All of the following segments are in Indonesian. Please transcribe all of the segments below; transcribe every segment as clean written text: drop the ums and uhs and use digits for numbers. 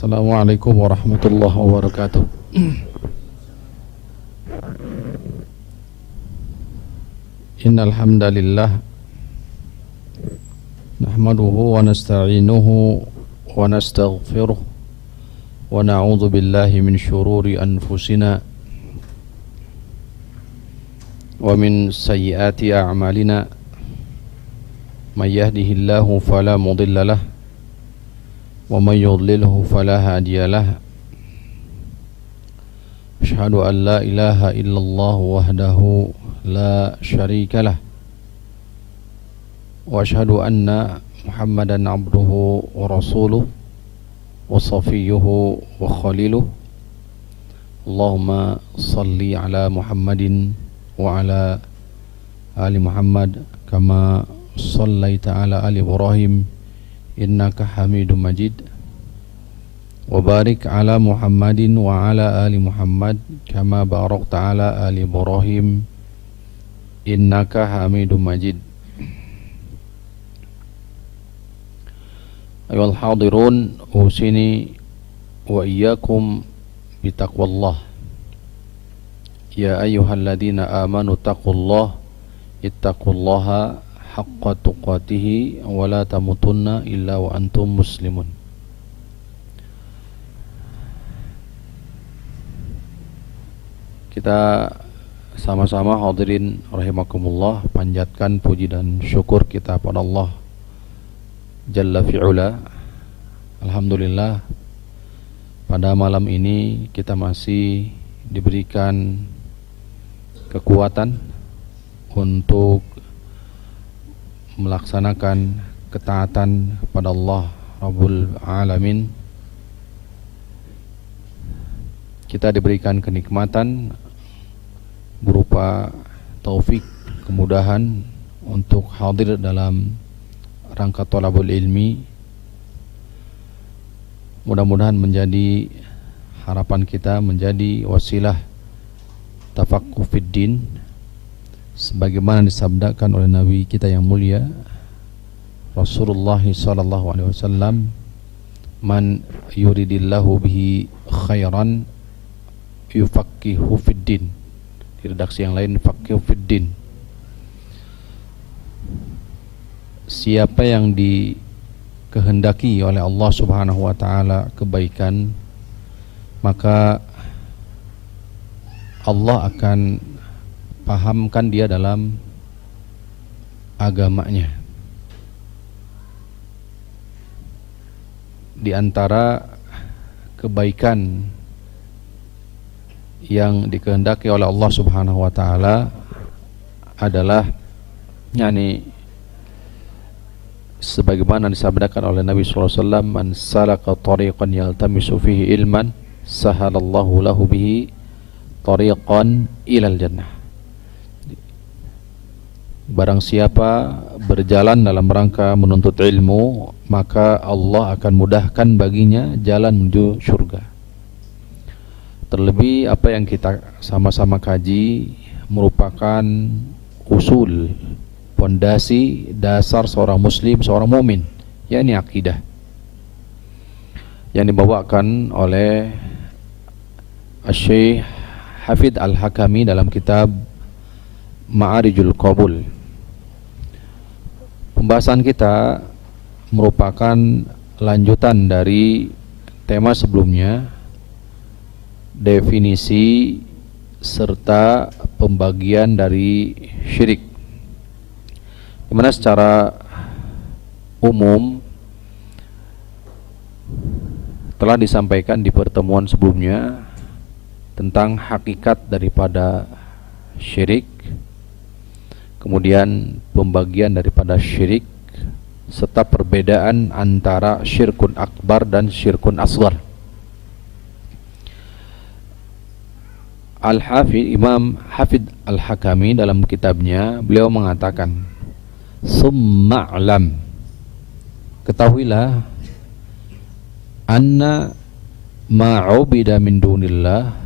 Assalamualaikum warahmatullahi wabarakatuh. Innal hamdalillah nahmaduhu wa nasta'inuhu wa nastaghfiruh wa na'udzu billahi min shururi anfusina wa min sayyiati a'malina may yahdihillahu fala mudilla lahu wa may yudlilhu fala hadiya lahu. Asyhadu an la ilaha illallah wahdahu la syarika lah wa asyhadu anna Muhammadan abduhu wa rasuluh wa safiyyuhu wa khaliluh. Allahumma salli ala Muhammadin wa ala ali Muhammad kama sallaita ala ali Ibrahim innaka Hamidum Majid wa barik ala Muhammadin wa ala ali Muhammad kama barakta ala ali Ibrahim innaka Hamidum Majid. Ayuhal hadirun, usini wa iyyakum bitaqwallah. Ya ayyuhalladzina amanu taqullah ittaqullaha haqqa tuqatihi wa la tamutunna illa wa antum muslimun. Kita sama-sama hadirin rahimakumullah panjatkan puji dan syukur kita pada Allah Jalla fi'ula. Alhamdulillah, pada malam ini kita masih diberikan kekuatan untuk melaksanakan ketaatan pada Allah Rabbul Alamin. Kita diberikan kenikmatan berupa taufik, kemudahan untuk hadir dalam rangka thalabul ilmi. Mudah-mudahan menjadi harapan kita, menjadi wasilah tafaqquh fid din, sebagaimana disabdakan oleh Nabi kita yang mulia Rasulullah sallallahu alaihi wasallam, man yuridillahu bihi khairan yufaqihu fid din. Di redaksi yang lain faqihu fid din. Siapa yang dikehendaki oleh Allah Subhanahu wa taala kebaikan, maka Allah akan pahamkan dia dalam agamanya. Di antara kebaikan yang dikehendaki oleh Allah Subhanahu wa taala adalah sebagaimana disabdakan oleh Nabi sallallahu alaihi wasallam, man salaka tariqan yaltamisu fihi ilman sahalallahu lahu bihi tariqan ilal jannah. Barang siapa berjalan dalam rangka menuntut ilmu, maka Allah akan mudahkan baginya jalan menuju surga. Terlebih apa yang kita sama-sama kaji merupakan usul, pondasi dasar seorang muslim, seorang mukmin, yakni akidah, yang dibawakan oleh Syekh Hafidz Al-Hakami dalam kitab Ma'arijul Qabul. Pembahasan kita merupakan lanjutan dari tema sebelumnya, definisi serta pembagian dari syirik, di mana secara umum telah disampaikan di pertemuan sebelumnya tentang hakikat daripada syirik, kemudian pembagian daripada syirik, serta perbedaan antara syirkun akbar dan syirkun asghar. Imam Hafidz Al-Hakami dalam kitabnya, beliau mengatakan, summa'lam, ketahuilah, anna ma'ubida min dunillah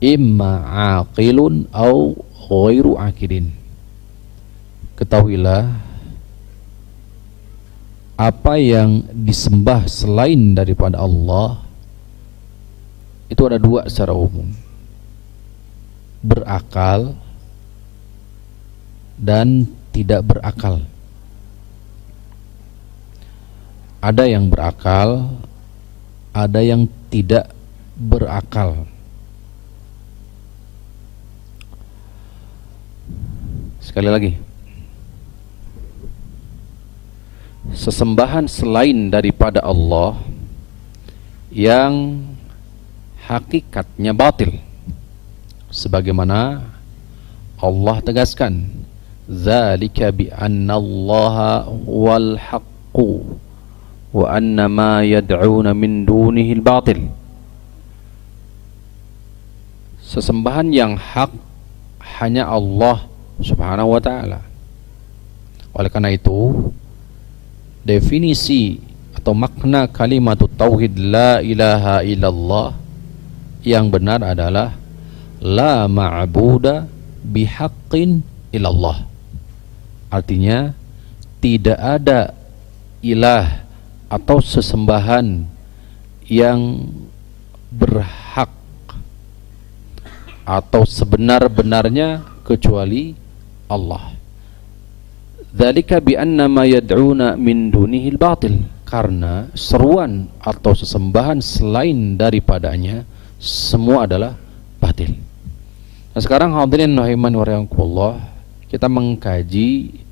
imma aqilun au ghairu aqilin. Ketahuilah, apa yang disembah selain daripada Allah itu ada dua secara umum, berakal dan tidak berakal. Ada yang berakal, ada yang tidak berakal. Sekali lagi, sesembahan selain daripada Allah yang hakikatnya batil, sebagaimana Allah tegaskan, "Dzalika bi anna Allaha wal haqqu wa anna ma yad'una min dunihi al-batil." Sesembahan yang hak hanya Allah Subhanahu wa ta'ala. Oleh karena itu, definisi atau makna kalimat tauhid la ilaha illallah yang benar adalah la ma'buda bihaqqin illallah. Artinya tidak ada ilah atau sesembahan yang berhak atau sebenar-benarnya kecuali Allah. Dzalika bi anna ma yad'una min dunihi al-batil, karena seruan atau sesembahan selain daripadanya semua adalah batil. Nah, sekarang hadirin rahiman wa rahimakumullah, kita mengkaji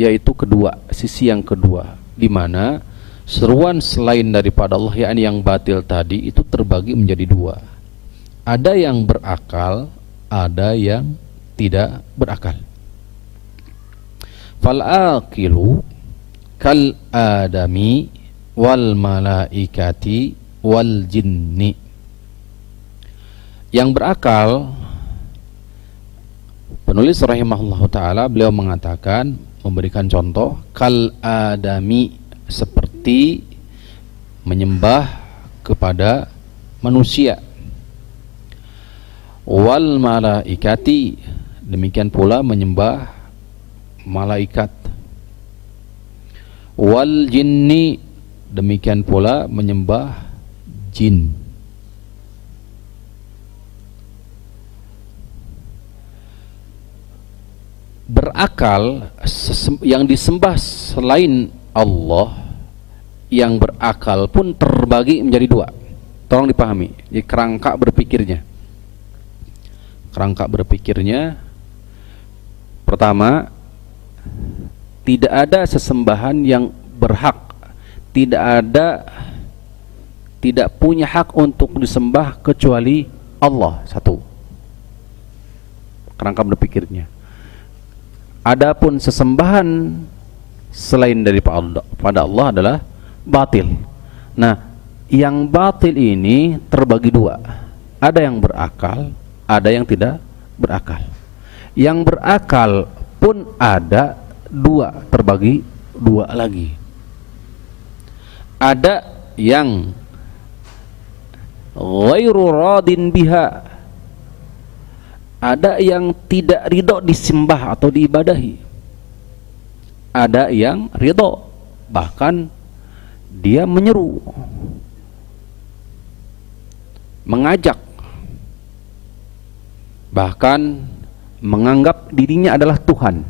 yaitu sisi yang kedua, di mana seruan selain daripada Allah, yakni yang batil tadi, itu terbagi menjadi dua. Ada yang berakal, ada yang tidak berakal. Fal aqilu kal adami wal malaikati wal jinni. Yang berakal, penulis rahimahullah ta'ala, beliau mengatakan, memberikan contoh, kal adami, seperti menyembah kepada manusia, wal malaikati, demikian pula menyembah malaikat, wal jinni, demikian pula menyembah jin. Berakal, yang disembah selain Allah, yang berakal pun terbagi menjadi dua. Tolong dipahami, jadi kerangka berpikirnya pertama, tidak ada sesembahan yang berhak, tidak punya hak untuk disembah kecuali Allah. Satu, kerangka berpikirnya. Adapun sesembahan selain daripada Allah adalah batil. Nah, yang batil ini terbagi dua. Ada yang berakal, ada yang tidak berakal. Yang berakal pun ada dua, terbagi dua lagi. Ada yang ghairu radin biha, ada yang tidak ridho disembah atau diibadahi. Ada yang ridho, bahkan dia menyeru, mengajak, bahkan menganggap dirinya adalah Tuhan.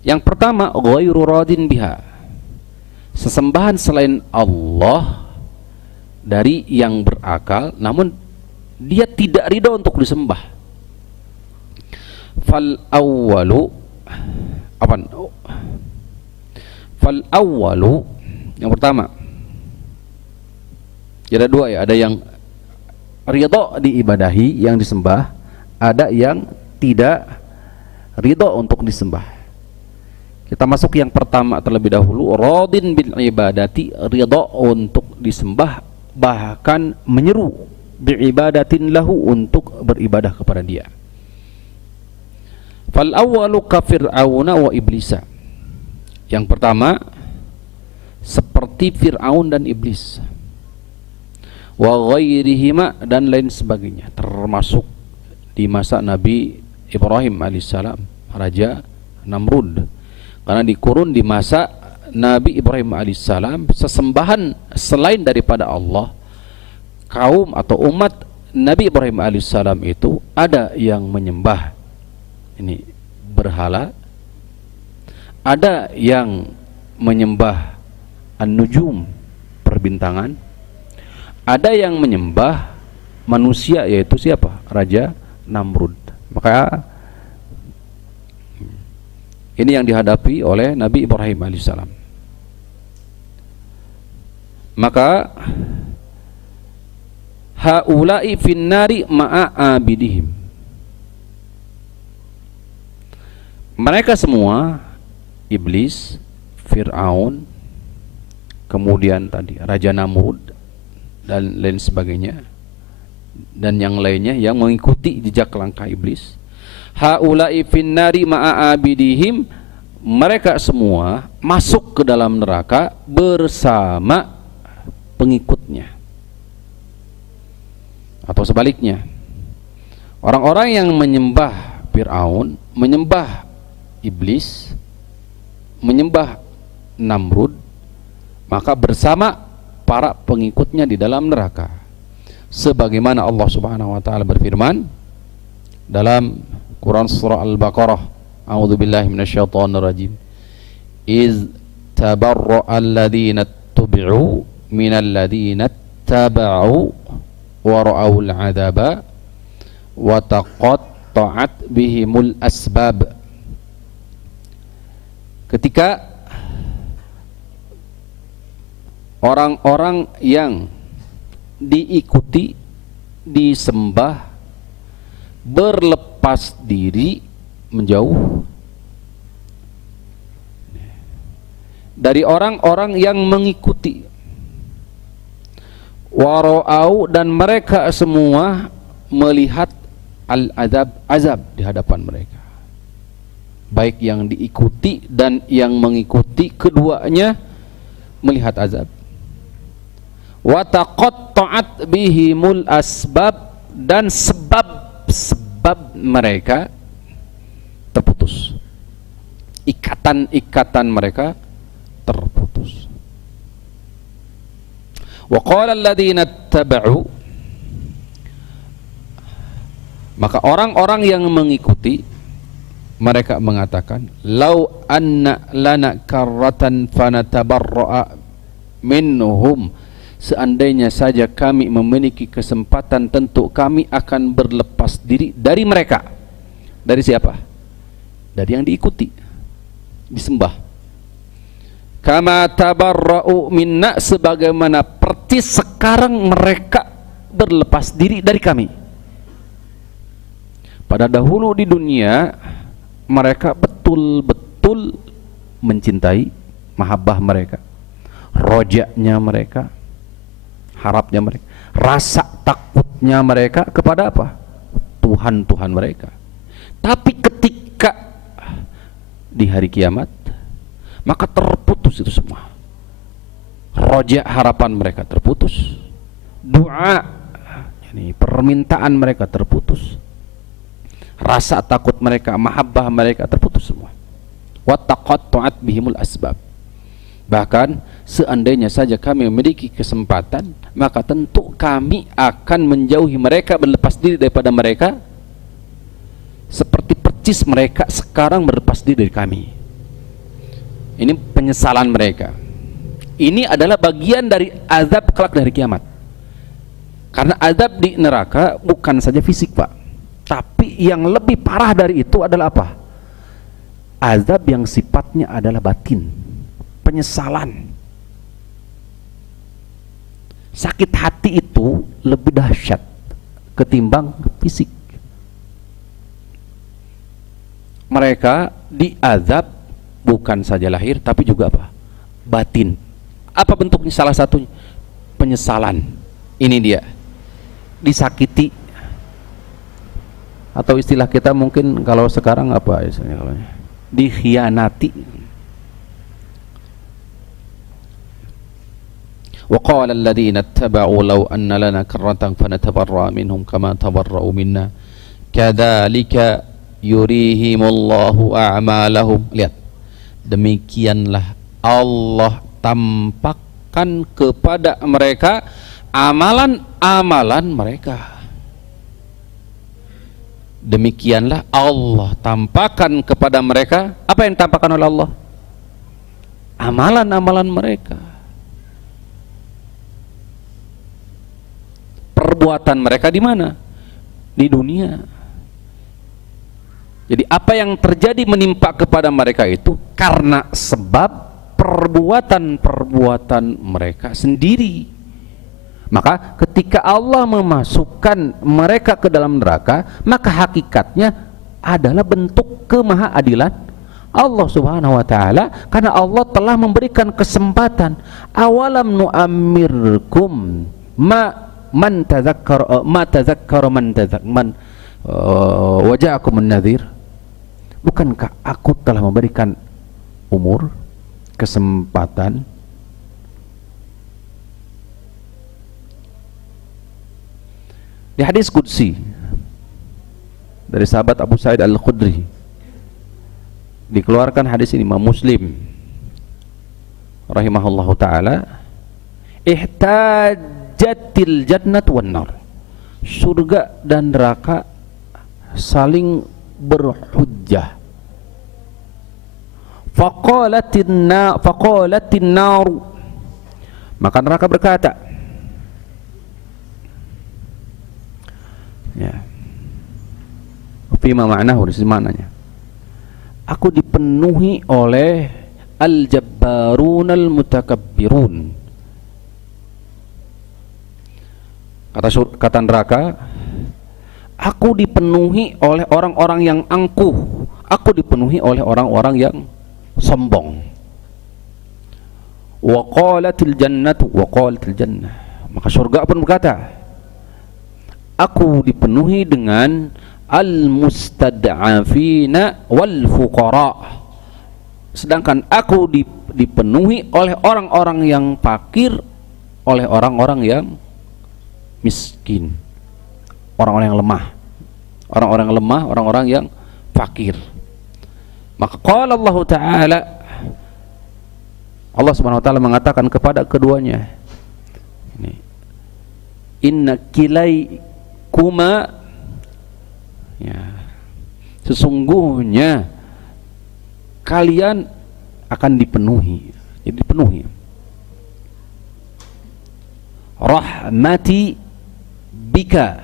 Yang pertama, ghairu radin biha, sesembahan selain Allah dari yang berakal, namun dia tidak ridho untuk disembah. Fal awwalu yang pertama, ada dua ya, ada yang ridho diibadahi, yang disembah, ada yang tidak ridho untuk disembah. Kita masuk yang pertama terlebih dahulu, radin bil ibadati, ridho untuk disembah, bahkan menyeru bi'ibadatin lahu, untuk beribadah kepada dia. Fal awwalu ka fir'auna wa iblisa, yang pertama seperti Fir'aun dan iblis, wa ghairihima, dan lain sebagainya, termasuk di masa Nabi Ibrahim alaihissalam, Raja Namrud. Karena di masa Nabi Ibrahim alaihissalam, sesembahan selain daripada Allah, kaum atau umat Nabi Ibrahim alaihissalam itu ada yang menyembah ini berhala, ada yang menyembah an-nujum, perbintangan, ada yang menyembah manusia, yaitu siapa? Raja Namrud. Maka ini yang dihadapi oleh Nabi Ibrahim alaihissalam. Maka haula'i finnari ma'a abidihim, mereka semua, iblis, Fir'aun, kemudian tadi Raja Namrud dan lain sebagainya, dan yang lainnya yang mengikuti jejak langkah iblis, haula'i finnari ma'a abidihim, mereka semua masuk ke dalam neraka bersama pengikutnya. Atau sebaliknya, orang-orang yang menyembah Fir'aun, menyembah iblis, menyembah Namrud, maka bersama para pengikutnya di dalam neraka. Sebagaimana Allah Subhanahu wa taala berfirman dalam Quran surah Al-Baqarah, a'udzubillahi minasyaitonir rajim, iz tabarra'al ladzina tubi'u minal ladzina taba'u wa ra'awul 'adzaba wa taqatta'at bihimul asbab. Ketika orang-orang yang diikuti, disembah, berlepas diri, menjauh dari orang-orang yang mengikuti, wara'au, dan mereka semua melihat al-azab, azab di hadapan mereka, baik yang diikuti dan yang mengikuti, keduanya melihat azab. Wa taqatta'at bihimul asbab, dan sebab mereka terputus, ikatan-ikatan mereka terputus. Wa qala alladziina ittaba'u, maka orang-orang yang mengikuti mereka mengatakan, lau anna lana karratan fanatabarra'a minhum, seandainya saja kami memiliki kesempatan, tentu kami akan berlepas diri dari mereka. Dari siapa? Dari yang diikuti, disembah. Kama tabarra'u minna, sebagaimana persis sekarang mereka berlepas diri dari kami. Pada dahulu di dunia mereka betul-betul mencintai, mahabbah mereka, rojaknya mereka, harapnya mereka, rasa takutnya mereka kepada apa? Tuhan-Tuhan mereka. Tapi ketika di hari kiamat, maka terputus itu semua. Rojak harapan mereka terputus, doa, ini permintaan mereka terputus, rasa takut mereka, mahabbah mereka terputus semua. Wa taqatta'at bihimul asbab. Bahkan seandainya saja kami memiliki kesempatan, maka tentu kami akan menjauhi mereka, berlepas diri daripada mereka, seperti percis mereka sekarang berlepas diri dari kami. Ini penyesalan mereka. Ini adalah bagian dari azab kelak dari kiamat. Karena azab di neraka bukan saja fisik, Pak, tapi yang lebih parah dari itu adalah apa? Azab yang sifatnya adalah batin, penyesalan. Sakit hati itu lebih dahsyat ketimbang fisik. Mereka diazab bukan saja lahir, tapi juga apa? Batin. Apa bentuknya? Salah satunya penyesalan. Ini dia, disakiti, atau istilah kita mungkin kalau sekarang apa istilahnya, kalau dikhianati. Wa qala alladziina ittaba'u law anna lana karratan fanatabarra'a minhum kama tabarra'u minna kadzalika yurihimullahu a'malahum. Lihat, demikianlah Allah tampakkan kepada mereka amalan-amalan mereka. Demikianlah Allah tampakkan kepada mereka. Apa yang tampakkan oleh Allah? Amalan-amalan mereka, perbuatan mereka di mana? Di dunia. Jadi apa yang terjadi menimpa kepada mereka itu karena sebab perbuatan-perbuatan mereka sendiri. Maka ketika Allah memasukkan mereka ke dalam neraka, maka hakikatnya adalah bentuk kemahaadilan Allah Subhanahu wa taala, karena Allah telah memberikan kesempatan. Awalam nu'ammirkum man tadzakkara man waja'akumun nadhir. Bukankah aku telah memberikan umur, kesempatan, di hadis qudsi dari sahabat Abu Sa'id Al-Khudri, dikeluarkan hadis ini Imam Muslim rahimahullahu taala, ihtajatil jannat wan nar, surga dan neraka saling berhujjah. Faqalatin nar, maka neraka berkata, ya, fima ma'nahu, di sini maknanya, aku dipenuhi oleh al-jabbarun al-mutakabbirun. Kata neraka, aku dipenuhi oleh orang-orang yang angkuh, aku dipenuhi oleh orang-orang yang sombong. Wa qalatil jannatu, wa qalatil jannah, maka surga pun berkata, aku dipenuhi dengan al-mustad'afina wal fuqara, sedangkan aku dipenuhi oleh orang-orang yang fakir, oleh orang-orang yang miskin, orang-orang yang lemah, orang-orang yang fakir. Maka qala Allah taala, Allah Subhanahu wa taala mengatakan kepada keduanya, inna kilaykuma, ya, sesungguhnya kalian akan dipenuhi. Jadi dipenuhi. Rahmati bika,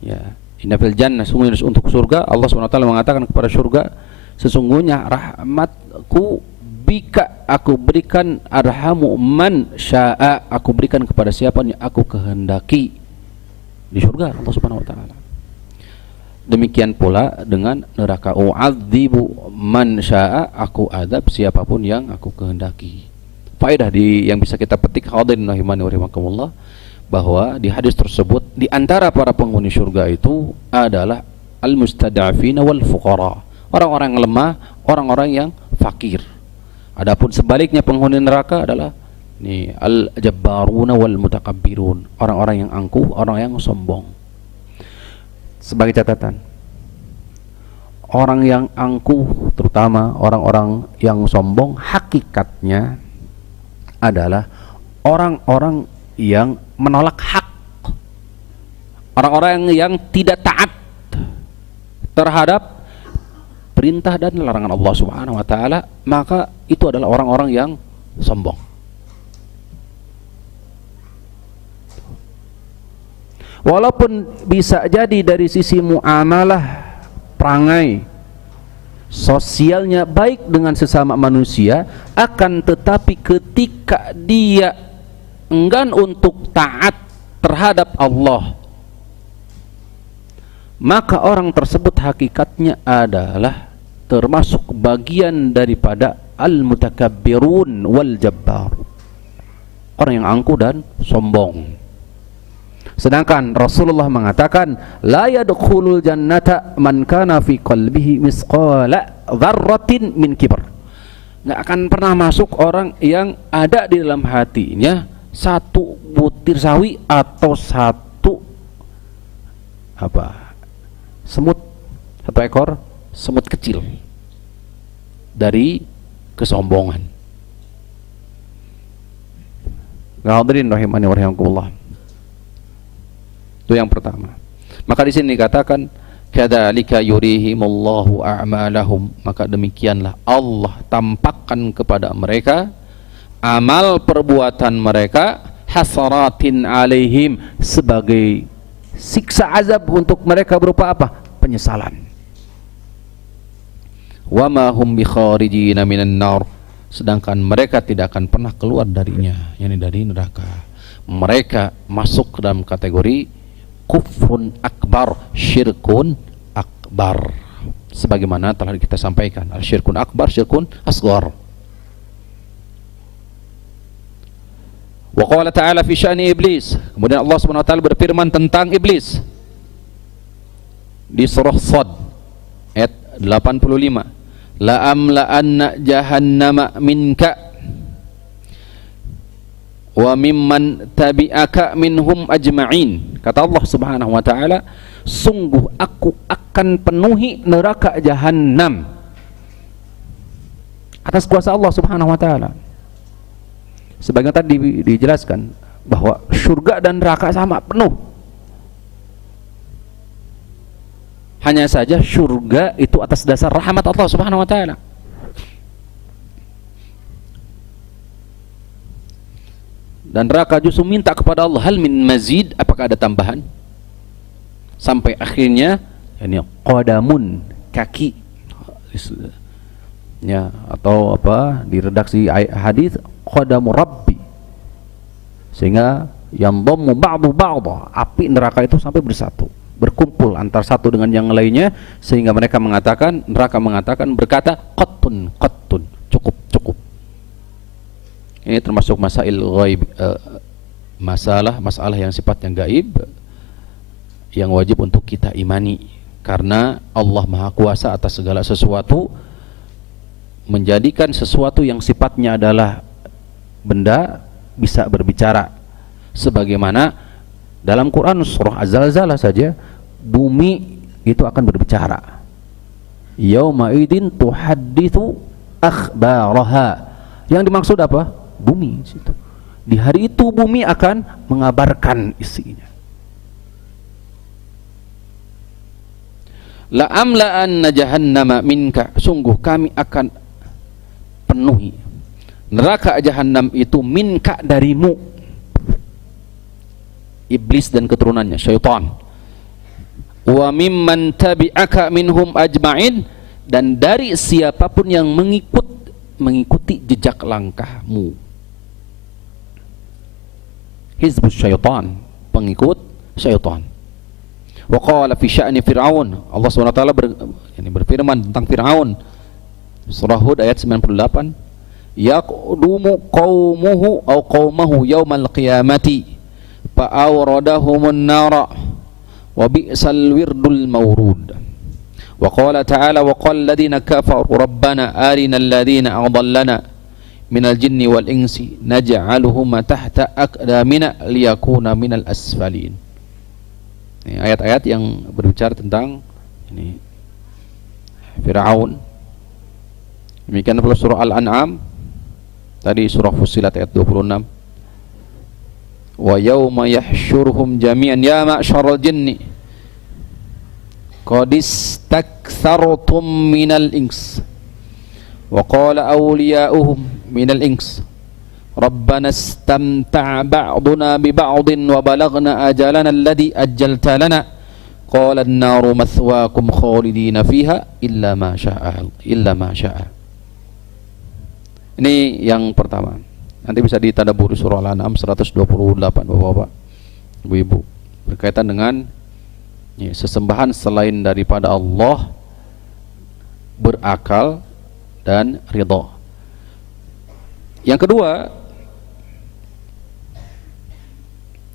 ya, inna fil jannah, sesungguhnya untuk surga, Allah SWT mengatakan kepada surga, sesungguhnya rahmatku bika, aku berikan, arhamu man sya'a, aku berikan kepada siapa yang aku kehendaki di surga Allah Subhanahu wa taala. Demikian pula dengan neraka, u'adzibu man sya'a, aku azab siapapun yang aku kehendaki. Faedah yang bisa kita petik, hadirin rahimani wa rahimakumullah, bahwa di hadis tersebut di antara para penghuni surga itu adalah al-mustad'afina wal fuqara, orang-orang yang lemah, orang-orang yang fakir. Adapun sebaliknya penghuni neraka adalah ini al-jabbaruna wal mutakabbirun, orang-orang yang angkuh, orang yang sombong. Sebagai catatan, orang yang angkuh, terutama orang-orang yang sombong, hakikatnya adalah orang-orang yang menolak hak, orang-orang yang tidak taat terhadap perintah dan larangan Allah Subhanahu wa taala, maka itu adalah orang-orang yang sombong. Walaupun bisa jadi dari sisi muamalah, perangai sosialnya baik dengan sesama manusia, akan tetapi ketika dia enggan untuk taat terhadap Allah, maka orang tersebut hakikatnya adalah termasuk bagian daripada al-mutakabbirun wal jabbar, orang yang angkuh dan sombong. Sedangkan Rasulullah mengatakan, la yadkhulul jannata man kana fi qalbihi misqala dzarratin min kibr. Enggak akan pernah masuk orang yang ada di dalam hatinya satu butir sawi atau semut, satu ekor semut kecil dari kesombongan. Hadirin rahimani wa rahimakumullah. Itu yang pertama. Maka di sini dikatakan kadzalika yurihimullahu a'malahum, maka demikianlah Allah tampakkan kepada mereka amal perbuatan mereka hasaratin alaihim, sebagai siksa azab untuk mereka berupa apa? Penyesalan. Wa ma hum bikharijina minan nar, sedangkan mereka tidak akan pernah keluar darinya, yakni dari neraka. Mereka masuk ke dalam kategori kufrun akbar, syirkun akbar, sebagaimana telah kita sampaikan, syirkun akbar, syirkun asghar. Wa qala ta'ala fi sya'ni iblis, kemudian Allah Subhanahu wa taala berfirman tentang iblis di surah Shad ayat 85, la amla'anna jahannama minka wa mimman tabi'aka minhum ajma'in. Kata Allah Subhanahu wa taala, sungguh aku akan penuhi neraka jahanam atas kuasa Allah Subhanahu wa taala. Sebagian tadi dijelaskan bahwa surga dan neraka sama penuh. Hanya saja surga itu atas dasar rahmat Allah Subhanahu wa taala. Dan neraka justru minta kepada Allah, hal min mazid, apakah ada tambahan? Sampai akhirnya ini qadamun, kaki, ya, atau apa di redaksi hadis qadamu rabbi, sehingga yang dhammu ba'du ba'dha, api neraka itu sampai bersatu, berkumpul antara satu dengan yang lainnya, sehingga mereka mengatakan, neraka mengatakan, berkata qattun qattun, cukup cukup. Ini termasuk masail ghaib, masalah yang sifatnya gaib, yang wajib untuk kita imani, karena Allah Maha Kuasa atas segala sesuatu, menjadikan sesuatu yang sifatnya adalah benda bisa berbicara, sebagaimana dalam Quran surah Az-Zalzalah saja, bumi itu akan berbicara. Yauma idin tuhadditsu akhbaraha, yang dimaksud apa? Bumi situ. Di hari itu bumi akan mengabarkan isinya. La amla'anna jahannama minka, sungguh kami akan penuhi neraka jahanam itu minka, darimu, iblis dan keturunannya, syaitan. Wa mimman tabi'aka minhum ajma'in, dan dari siapapun yang mengikuti jejak langkahmu. Hizbus syaitan, pengikut syaitan. Wa qala fi sya'ni fir'aun, Allah SWT berfirman tentang Fir'aun, surah Hud ayat 98, yaqdumu qaumuhu aw qaumahu yaumal qiyamati fa awradahumun nara wa bi'sal wirdul mawrud. Wa qala ta'ala, wa qala alladhina kafaru rabbana arina alladhina adallana minal jinni wal insi naj'aluhum tahta aqdamina liyakuna minal asfalin. Ini ayat-ayat yang berbicara tentang ini Fir'aun. Demikian pula surah Al-An'am, tadi surah Fussilat ayat 26, wa yawma yahsyuruhum jami'an ya ma'syaral jinni qad istakthartum minal ins wa qala awliya'uhum minal ins rabbana istamta'a ba'duna bi ba'din wa balaghna ajalana alladhi ajjalta lana qala an-naru mathwaakum khalidina fiha illa ma sya'a. Ini yang pertama. Nanti bisa ditadabburi surah Al-An'am 128, Bapak-bapak, Ibu-ibu, berkaitan dengan sesembahan selain daripada Allah, berakal dan ridha. Yang kedua,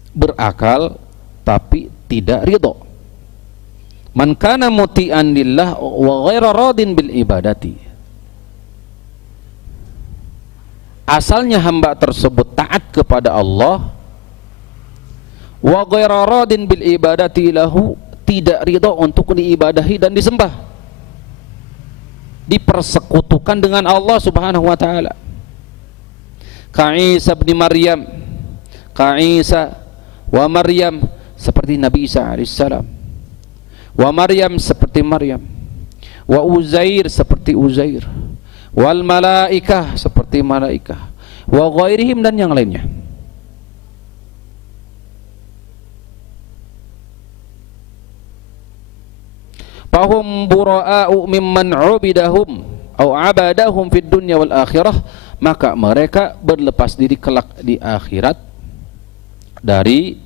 berakal tapi tidak ridha. Man kana muti'an lillah wa ghaira radin bil ibadati, asalnya hamba tersebut taat kepada Allah, wa ghaira radin bil ibadati lahu, tidak ridha untuk diibadahi dan disembah, dipersekutukan dengan Allah Subhanahu wa taala. Ka Isa bin Maryam, Ka Isa wa Maryam, seperti Nabi Isa alaihissalam, wa Maryam seperti Maryam, wa Uzair seperti Uzair, wal malaikah seperti malaikah, wa ghairihim dan yang lainnya. Fahum bura'a'u mimman 'ubidahum au 'abadahum fid dunya wal akhirah, maka mereka berlepas diri kelak di akhirat dari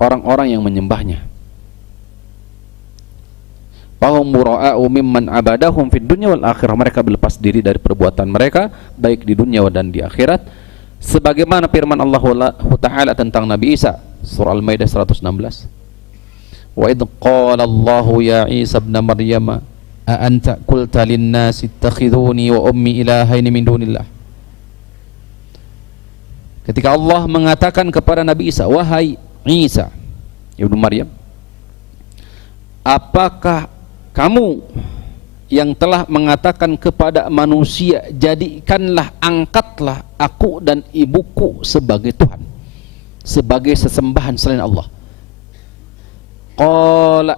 orang-orang yang menyembahnya. Fahum bura'a'u mimman 'abadahum fid dunya wal akhirah, mereka berlepas diri dari perbuatan mereka baik di dunia dan di akhirat, sebagaimana firman Allah Ta'ala tentang Nabi Isa, surah Al-Maidah 116. Wa idh qala Allahu ya Isa ibn Maryam a anta qulta lin-nasi ittakhidhuni wa ummi ilahaini min dunillah. Ketika Allah mengatakan kepada Nabi Isa, wahai Isa ibnu Maryam, apakah kamu yang telah mengatakan kepada manusia, jadikanlah, angkatlah aku dan ibuku sebagai Tuhan, sebagai sesembahan selain Allah. Qala,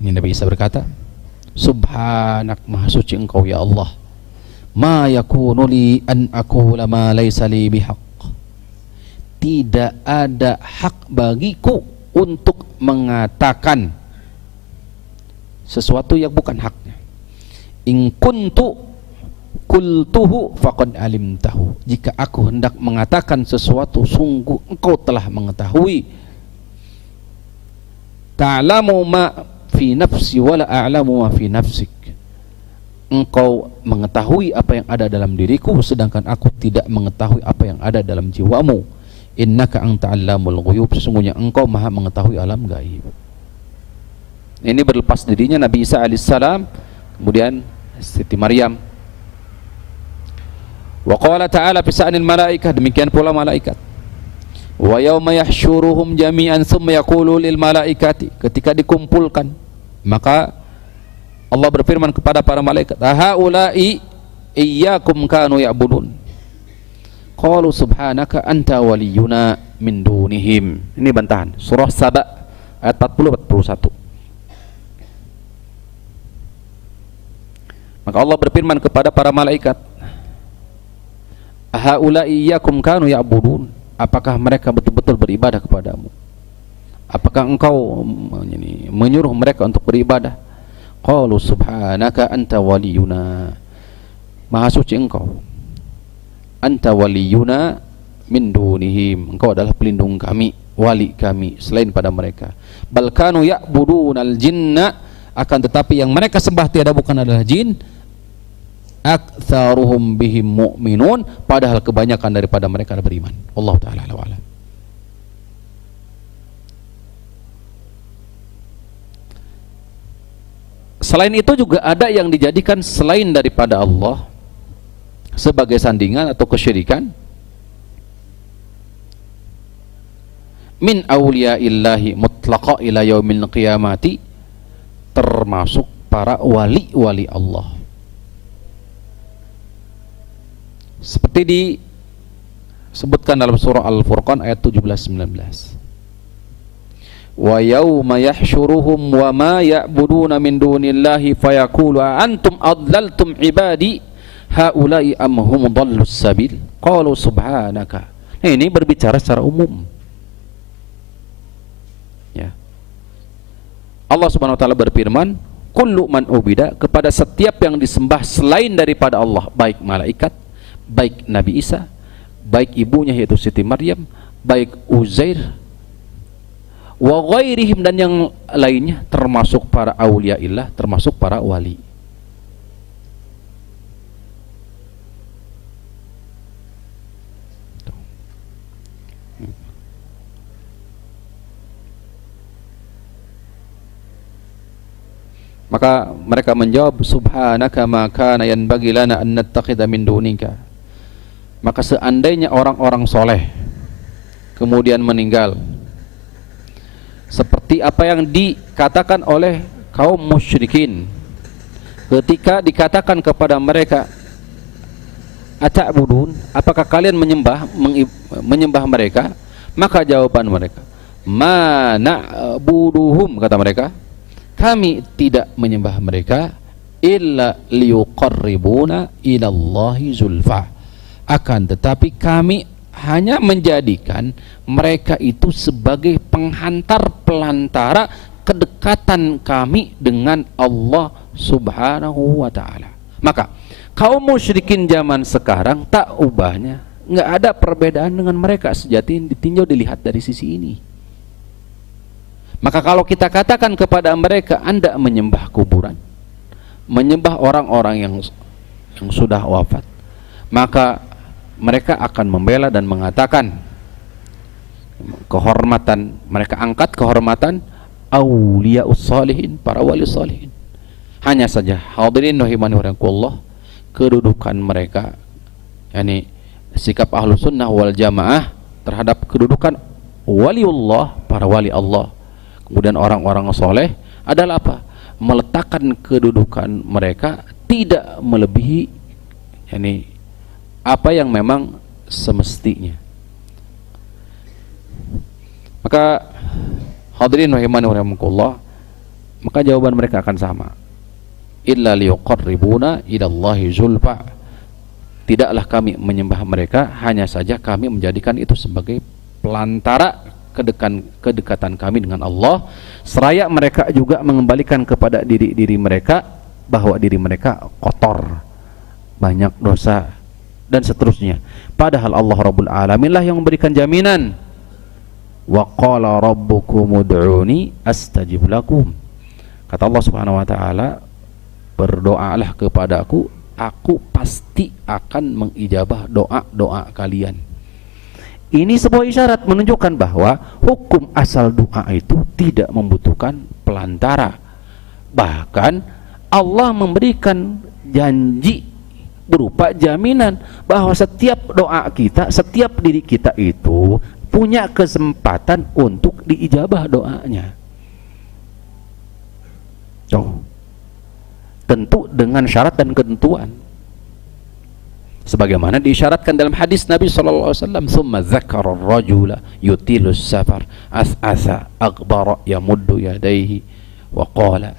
ini Nabi Isa berkata, subhanak, maha suci engkau ya Allah, ma yakunu li an aqula ma laysa li bihaq, tidak ada hak bagiku untuk mengatakan sesuatu yang bukan haknya. In kuntu qultuhu faqad alimtahu, jika aku hendak mengatakan sesuatu, sungguh engkau telah mengetahui. Ta'lamu ma fi nafsi wa la a'lamu ma fi nafsik, engkau mengetahui apa yang ada dalam diriku, sedangkan aku tidak mengetahui apa yang ada dalam jiwamu. Innaka anta 'allamul ghuyub, sesungguhnya engkau maha mengetahui alam gaib. Ini berlepas dirinya Nabi Isa alaihissalam, kemudian Siti Maryam. Wa qala ta'ala fi sa'nil malaikah, demikian pula malaikat. Wa yauma yahsyuruhum jami'an tsumma yaqulu lil malaikati, ketika dikumpulkan maka Allah berfirman kepada para malaikat, haula'i iyyakum kanu ya'budun, qalu subhanaka anta waliyuna min dunihim. Ini bantahan surah Saba ayat 40-41. Maka Allah berfirman kepada para malaikat, haula'i iyyakum kanu ya'budun, apakah mereka betul-betul beribadah kepadamu? Apakah engkau menyuruh mereka untuk beribadah? Qalu subhanaka anta waliyuna, maha suci engkau, anta waliyuna min dunihim, engkau adalah pelindung kami, wali kami selain pada mereka. Bal kanu ya'budunal jinna, akan tetapi yang mereka sembah tiada bukan adalah jin. Aktsaruhum bihim mu'minun, padahal kebanyakan daripada mereka adalah beriman. Allah taala a'lam. Selain itu juga ada yang dijadikan selain daripada Allah sebagai sandingan atau kesyirikan. Min awliyaillahi mutlaqa ila yaumil qiyamati, termasuk para wali-wali Allah. Seperti disebutkan dalam surah Al-Furqan ayat 17-19. Wa yauma yahsyuruhum wa ma ya'buduna min dunillahi fayaqulu antum adlaltum ibadi haula'i am hum dhallus sabil qalu subhanaka. Ini berbicara secara umum. Ya. Allah Subhanahu wa taala berfirman, kullu man ubida, kepada setiap yang disembah selain daripada Allah, baik malaikat, baik Nabi Isa, baik ibunya yaitu Siti Maryam, baik Uzair, wa ghairihim dan yang lainnya, termasuk para auliaillah, termasuk para wali. Maka mereka menjawab, subhanaka ma kana yanbaghi lana an nattakhidha min dunika. Maka seandainya orang-orang soleh kemudian meninggal, seperti apa yang dikatakan oleh kaum musyrikin ketika dikatakan kepada mereka, ata'budun, apakah kalian menyembah mereka? Maka jawaban mereka, ma na'buduhum, kata mereka, kami tidak menyembah mereka illa liyuqarribuna ilallahi zulfa, akan tetapi kami hanya menjadikan mereka itu sebagai penghantar, pelantara kedekatan kami dengan Allah Subhanahu wa ta'ala. Maka kaum musyrikin zaman sekarang tak ubahnya, nggak ada perbedaan dengan mereka sejati ditinjau dilihat dari sisi ini. Maka kalau kita katakan kepada mereka, Anda menyembah kuburan, menyembah orang-orang yang sudah wafat, maka mereka akan membela dan mengatakan kehormatan, mereka angkat kehormatan auliyaus salihin, para wali salihin. Hanya saja hadirin rahimani wa rahimakumullah, kedudukan mereka, yakni sikap ahlu sunnah wal jamaah terhadap kedudukan waliullah, para wali Allah, kemudian orang-orang soleh adalah apa? Meletakkan kedudukan mereka tidak melebihi yakni apa yang memang semestinya. Maka hadirin rahimani wa rahimakumullah, maka jawaban mereka akan sama, illa liyuqarribuna ilallahi zulfa, tidaklah kami menyembah mereka, hanya saja kami menjadikan itu sebagai pelantara kedekatan kami dengan Allah, seraya mereka juga mengembalikan kepada diri mereka bahwa diri mereka kotor, banyak dosa dan seterusnya. Padahal Allah Rabbul Alamin lah yang memberikan jaminan, wa qala rabbukum ud'uni astajib lakum, kata Allah Subhanahu wa ta'ala, berdoalah kepadaku, aku pasti akan mengijabah doa-doa kalian. Ini sebuah isyarat menunjukkan bahwa hukum asal doa itu tidak membutuhkan pelantara. Bahkan Allah memberikan janji berupa jaminan bahwa setiap doa kita, setiap diri kita itu punya kesempatan untuk diijabah doanya. Tentu dengan syarat dan ketentuan, sebagaimana diisyaratkan dalam hadis Nabi SAW, thumma dzakara ar-rajula yutilus safar as'asa aghbara yamuddu yadayhi wa qala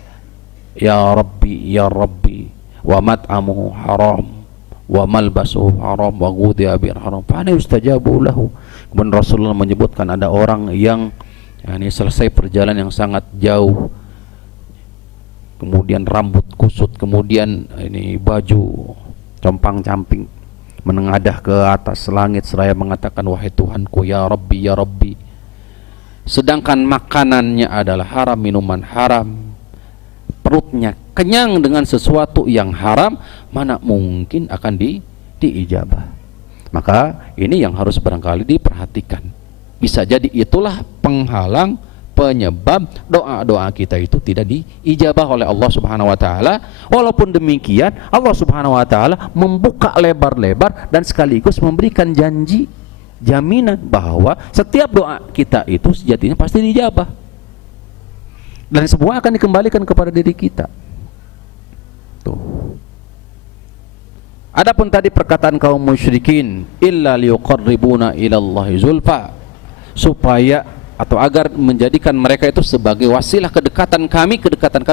ya rabbi wa mat'amuhu haram wa malbasuhu haram wa ghudhiya bil haram fa ana yustajabu lahu. Kemudian Rasulullah menyebutkan ada orang yang selesai perjalanan yang sangat jauh, kemudian rambut kusut, kemudian baju compang-camping, menengadah ke atas langit seraya mengatakan, wahai Tuhanku, ya Rabbi, sedangkan makanannya adalah haram, minuman haram, perutnya kenyang dengan sesuatu yang haram, mana mungkin akan diijabah. Maka ini yang harus barangkali diperhatikan. Bisa jadi itulah penghalang, penyebab doa-doa kita itu tidak diijabah oleh Allah Subhanahu wa taala. Walaupun demikian, Allah Subhanahu wa taala membuka lebar-lebar dan sekaligus memberikan janji, jaminan bahwa setiap doa kita itu sejatinya pasti diijabah. Dan semua akan dikembalikan kepada diri kita. Tuh. Adapun tadi perkataan kaum musyrikin, illa liyuqarribuna ilallahi zulfa, supaya atau agar menjadikan mereka itu sebagai wasilah kedekatan kami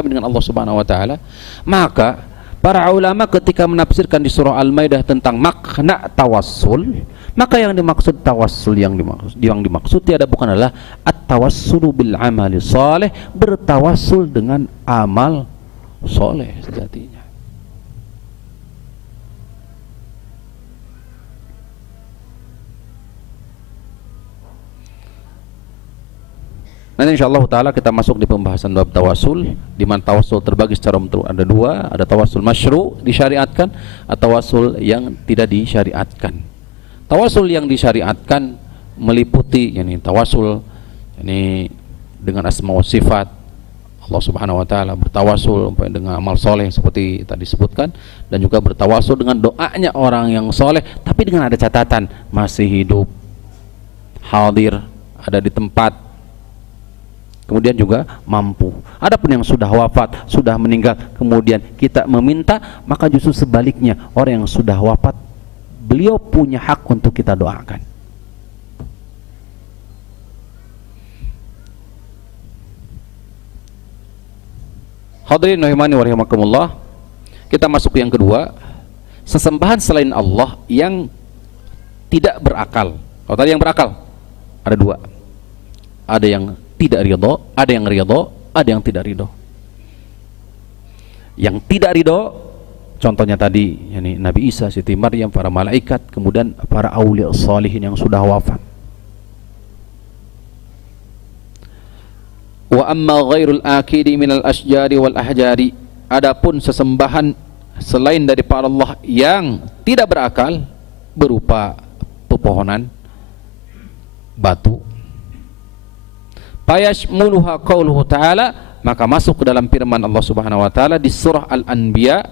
dengan Allah Subhanahu wa taala. Maka para ulama ketika menafsirkan di surah Al-Maidah tentang makna tawassul, maka yang dimaksud tawassul yang dimaksud tiada bukan adalah at-tawassulu bil amali saleh, bertawassul dengan amal soleh sejatinya. Nanti insyaallah ta'ala kita masuk di pembahasan bab tawasul, di mana tawasul terbagi secara ada dua, ada tawasul masyru' disyariatkan, atau tawasul yang tidak disyariatkan. Tawasul yang disyariatkan meliputi tawasul dengan asma wa sifat Allah Subhanahu wa taala, bertawasul dengan amal soleh seperti tadi disebutkan, dan juga bertawasul dengan doanya orang yang soleh, tapi dengan ada catatan masih hidup, hadir, ada di tempat, kemudian juga mampu. Adapun yang sudah wafat, sudah meninggal, kemudian kita meminta, maka justru sebaliknya, orang yang sudah wafat, beliau punya hak untuk kita doakan. Hadirin rahimani wa rahimakumullah. Kita masuk yang kedua, sesembahan selain Allah yang tidak berakal. Kalau tadi yang berakal ada dua, ada yang tidak ridho, ada yang ridho, ada yang tidak ridho. Yang tidak ridho, contohnya tadi, yani Nabi Isa, Siti Maryam, para malaikat, kemudian para aulia salihin yang sudah wafat. Wa amma ghairul akidi minal asjari wal ahjari, adapun sesembahan selain daripada Allah yang tidak berakal berupa pepohonan, batu, fayashmuluha qauluhu ta'ala, maka masuk ke dalam firman Allah Subhanahu wa taala di surah Al-Anbiya,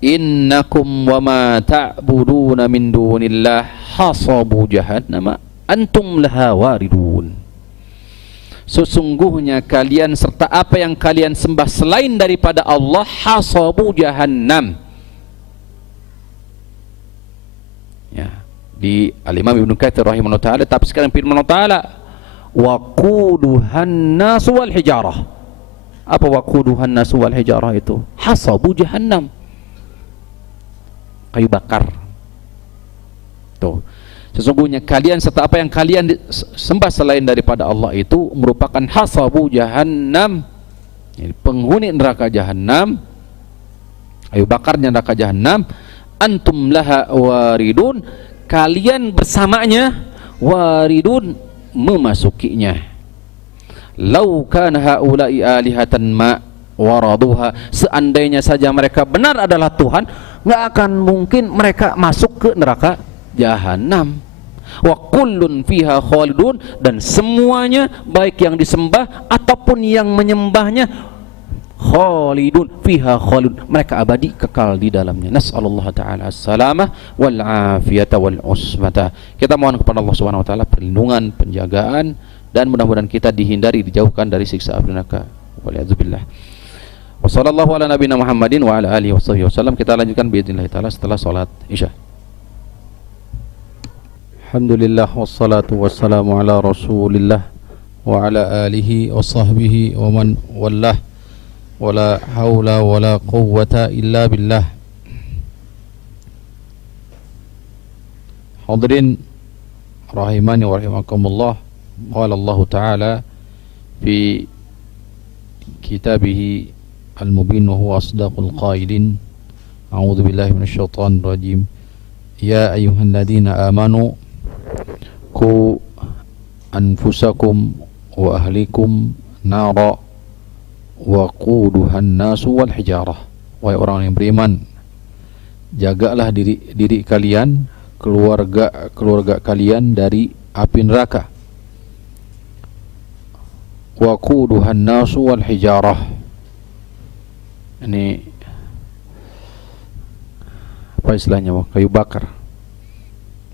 innakum wa ma ta'buduna min dunillah hasabu jahannama antum laha waridun. Sesungguhnya kalian serta apa yang kalian sembah selain daripada Allah hasabu jahannam. Ya, di Al-Imam Ibnu Katsir rahimahullah taala tafsirkan firman Allah taala, waquduhan nasu wal hijarah. Apa waquduhan nasu wal hijarah itu? Hasabu jahannam, kayu bakar. Tuh, sesungguhnya kalian serta apa yang kalian sembah selain daripada Allah itu merupakan hasabu jahannam, penghuni neraka jahannam, kayu bakarnya neraka jahannam. Antum laha waridun, kalian bersamanya, waridun, memasukinya. Lau kana haula'i alihatan ma waraduha, seandainya saja mereka benar adalah Tuhan, nggak akan mungkin mereka masuk ke neraka jahanam. Wa kullun fiha khalidun, dan semuanya baik yang disembah ataupun yang menyembahnya, khalidun fiha khalidun, mereka abadi kekal di dalamnya. Nas'alullah ta'ala as-salamah wal afiyata wal usmata. Kita mohon kepada Allah Subhanahu wa taala perlindungan, penjagaan, dan mudah-mudahan kita dihindari, dijauhkan dari siksa api neraka. Waliyadzubillah. Wa sallallahu ala nabiyina Muhammadin wa ala alihi wasallam. Kita lanjutkan biidznillah taala setelah salat Isya. Alhamdulillah wassalatu wassalamu ala Rasulillah wa ala alihi wa sahbihi wa man wallah, wala haula wala quwwata illa billah. Hadirin rahimani wa rahimakumullah. Qala Allah Ta'ala fi kitabih al-mubin wa huwa asdaqul qailin. A'udzu billahi minasyaitonir rajim. Ya ayyuhalladzina amanu ku anfusakum wa ahlikum nara wa quduhan nasu wal hijarah. Wahai orang yang beriman, jagalah diri kalian, keluarga kalian dari api neraka. Wa quduhan nasu wal hijarah, ini apa istilahnya, kayu bakar.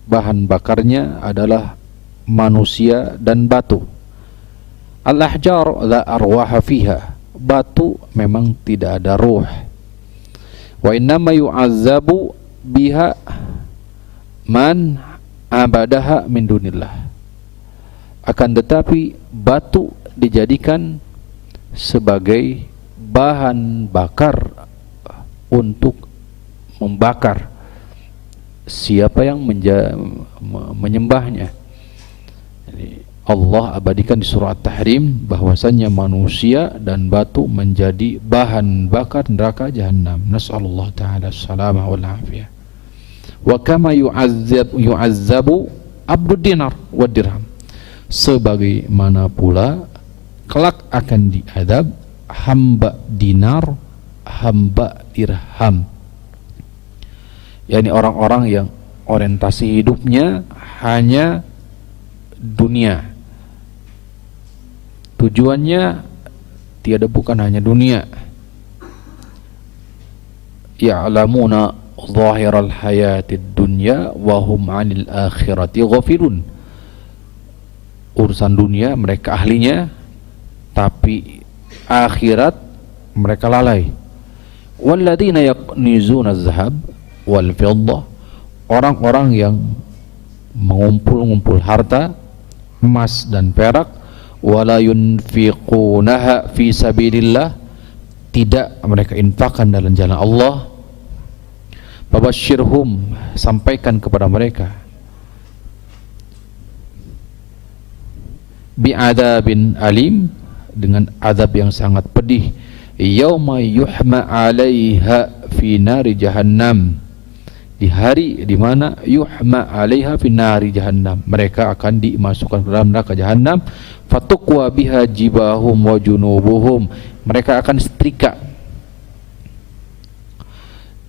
Bahan bakarnya adalah manusia dan batu. Al-ahjar la arwaha fiha, batu memang tidak ada ruh. Wa innama yu'azzabu biha man abadaha min dunillah. Akan tetapi batu dijadikan sebagai bahan bakar untuk membakar siapa yang menyembahnya. Jadi Allah abadikan di surah At-Tahrim bahwasannya manusia dan batu menjadi bahan bakar neraka jahanam. Nas'alullah ta'ala salamah wal afiyah. Wa kama yu'azzabu abdud dinar wa dirham, sebagaimana pula kelak akan diadab hamba dinar, hamba dirham, yakni orang-orang yang orientasi hidupnya hanya dunia. Tujuannya tiada bukan hanya dunia. Ya'lamuna zahiral hayatid dunya wa hum 'anil akhirati ghafilun. Urusan dunia mereka ahlinya, tapi akhirat mereka lalai. Walladzina yaknizuna az-zahab wal fiddah, orang-orang yang mengumpul-ngumpul harta emas dan perak, wala yunfiqunaha fi sabilillah, tidak mereka infakkan dalam jalan Allah. Fabasyirhum, sampaikan kepada mereka, bi'adzabin alim, dengan azab yang sangat pedih, yauma yuhma 'alaiha fi nari jahannam, di hari di mana yuhma 'alaiha fi nari jahannam, mereka akan dimasukkan ke dalam neraka jahannam, fatuqwa biha jibahum wa junubuhum, mereka akan setrika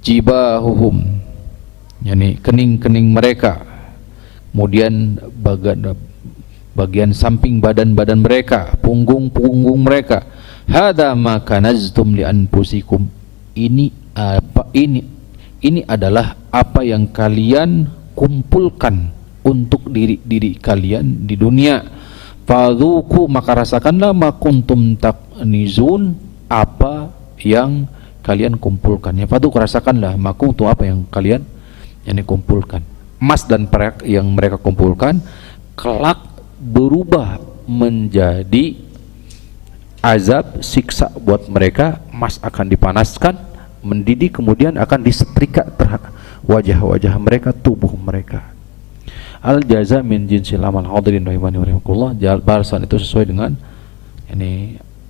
jibahuhum, yakni kening-kening mereka, kemudian bagian samping badan-badan mereka, punggung-punggung mereka. Hadza ma kanaztum li anfusikum, ini apa, ini adalah apa yang kalian kumpulkan untuk diri kalian di dunia. Fadzuku, maka rasakanlah, ma kuntum taknizun, apa yang kalian kumpulkan. Ya, fadzuku, rasakanlah, ma kuntum, apa yang kalian kumpulkan. Emas dan perak yang mereka kumpulkan kelak berubah menjadi azab, siksa buat mereka. Emas akan dipanaskan, mendidih, kemudian akan disetrika terhadap wajah-wajah mereka, tubuh mereka. Al jaza min jinsil amal, hadirin rahimani wa rahimakumullah, balasan itu sesuai dengan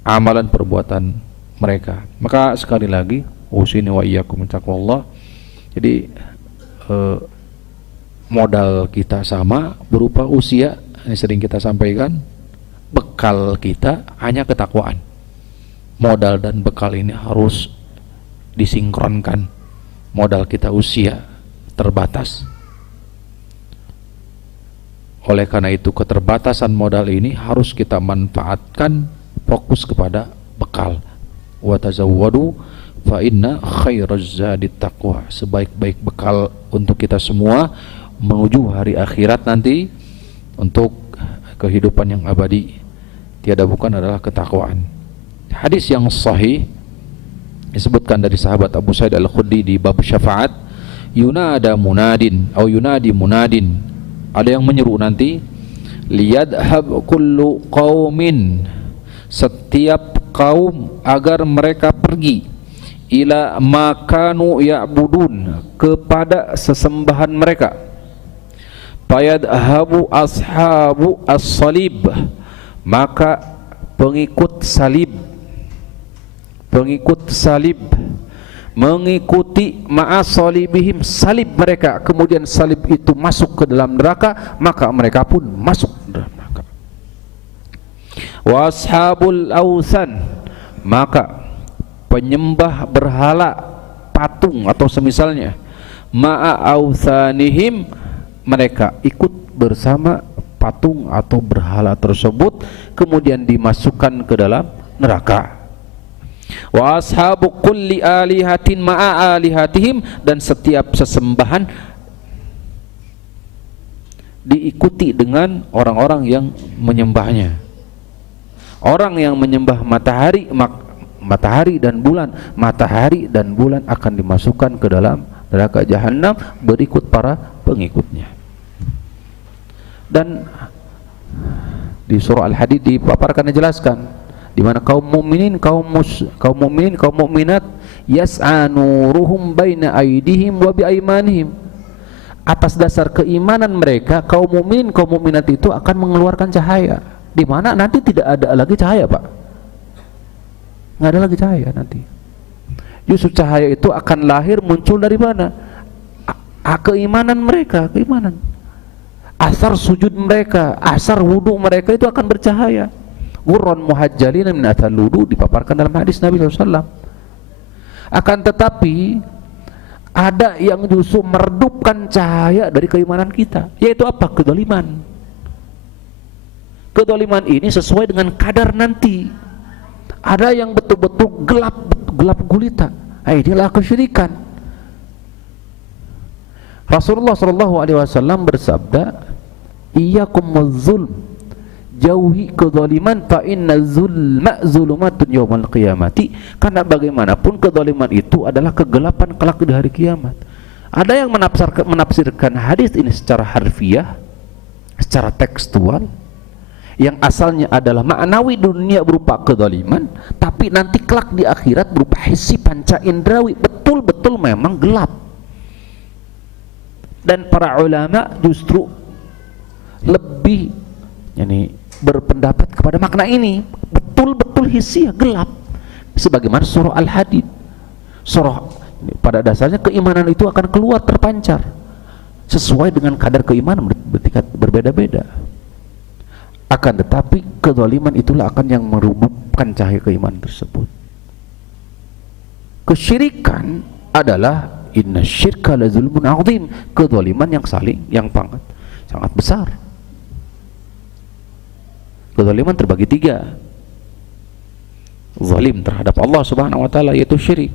amalan perbuatan mereka. Maka sekali lagi usini wa iyyakum taqwallah. Jadi modal kita sama, berupa usia, ini sering kita sampaikan. Bekal kita hanya ketakwaan. Modal dan bekal ini harus disinkronkan. Modal kita usia terbatas. Oleh karena itu keterbatasan modal ini harus kita manfaatkan, fokus kepada bekal. Wa tazawwadu fa inna khairaz zadit taqwa, sebaik-baik bekal untuk kita semua menuju hari akhirat nanti, untuk kehidupan yang abadi, tiada bukan adalah ketakwaan. Hadis yang sahih disebutkan dari sahabat Abu Sa'id Al-Khudri di bab syafaat, yunada munadin atau yunadi munadin, ada yang menyeru nanti, liyadhhab kullu qaumin, setiap kaum agar mereka pergi, ila makanu ya'budun, kepada sesembahan mereka, fayadhabu ashabu as-salib, maka pengikut salib mengikuti ma'asalibihim, salib mereka, kemudian salib itu masuk ke dalam neraka, maka mereka pun masuk dalam neraka. Wa ashabul awsan, maka penyembah berhala, patung atau semisalnya, ma'a awsanihim, mereka ikut bersama patung atau berhala tersebut, kemudian dimasukkan ke dalam neraka. Wa ashabu kulli alihatin ma'a alihatihim, dan setiap sesembahan diikuti dengan orang-orang yang menyembahnya. Orang yang menyembah matahari, matahari dan bulan akan dimasukkan ke dalam neraka jahanam berikut para pengikutnya. Dan di surah Al-Hadid dipaparkan, dijelaskan di mana kaum mukminin, kaum mukminat, yas'a nuruhum baina aydihim wa bi aymanihim, atas dasar keimanan mereka kaum mukmin, kaum mukminat itu akan mengeluarkan cahaya, di mana nanti tidak ada lagi cahaya, Pak. Nggak ada lagi cahaya nanti. Justru cahaya itu akan lahir, muncul dari mana? Keimanan mereka, keimanan. Asar sujud mereka, asar wudhu mereka itu akan bercahaya. Ghurran muhajjalina min athar wudu, dipaparkan dalam hadis Nabi SAW. Akan tetapi ada yang justru meredupkan cahaya dari keimanan kita, yaitu apa? Kedoliman. Kedoliman ini sesuai dengan kadar nanti. Ada yang betul-betul gelap gulita, inilah kesyirikan. Rasulullah SAW bersabda, iyyakum waz-zulm, jauhi kezaliman, fa inna zulma zulumatun yaumal qiyamati, karena bagaimanapun kezaliman itu adalah kegelapan kelak di hari kiamat. Ada yang menafsirkan hadis ini secara harfiah, secara tekstual, yang asalnya adalah maknawi dunia berupa kezaliman, tapi nanti kelak di akhirat berupa hissi panca indrawi, betul-betul memang gelap. Dan para ulama justru lebih berpendapat kepada makna ini betul-betul hissi, gelap, sebagaimana surah Al-Hadid. Surah pada dasarnya keimanan itu akan keluar, terpancar sesuai dengan kadar keimanan bertingkat berbeda-beda. Akan tetapi kezaliman itulah akan yang merubukkan cahaya keimanan tersebut. Kesyirikan adalah inna syirka la zulmun azim, kezaliman yang sangat besar. Kezaliman terbagi tiga: zalim terhadap Allah subhanahu wa ta'ala, yaitu syirik;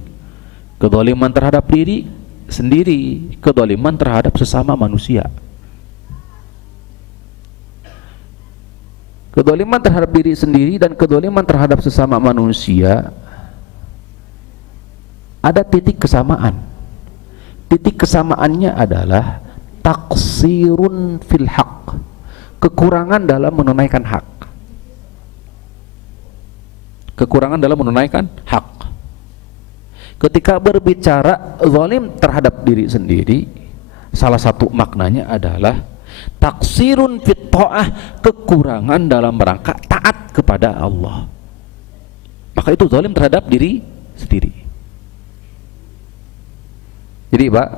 kezaliman terhadap diri sendiri; kezaliman terhadap sesama manusia. Kezaliman terhadap diri sendiri dan kezaliman terhadap sesama manusia ada titik kesamaan. Titik kesamaannya adalah taksirun fil haq, kekurangan dalam menunaikan hak. Kekurangan dalam menunaikan hak. Ketika berbicara zalim terhadap diri sendiri, salah satu maknanya adalah taksirun fit ta'ah, kekurangan dalam rangka taat kepada Allah. Maka itu zalim terhadap diri sendiri. Jadi Pak,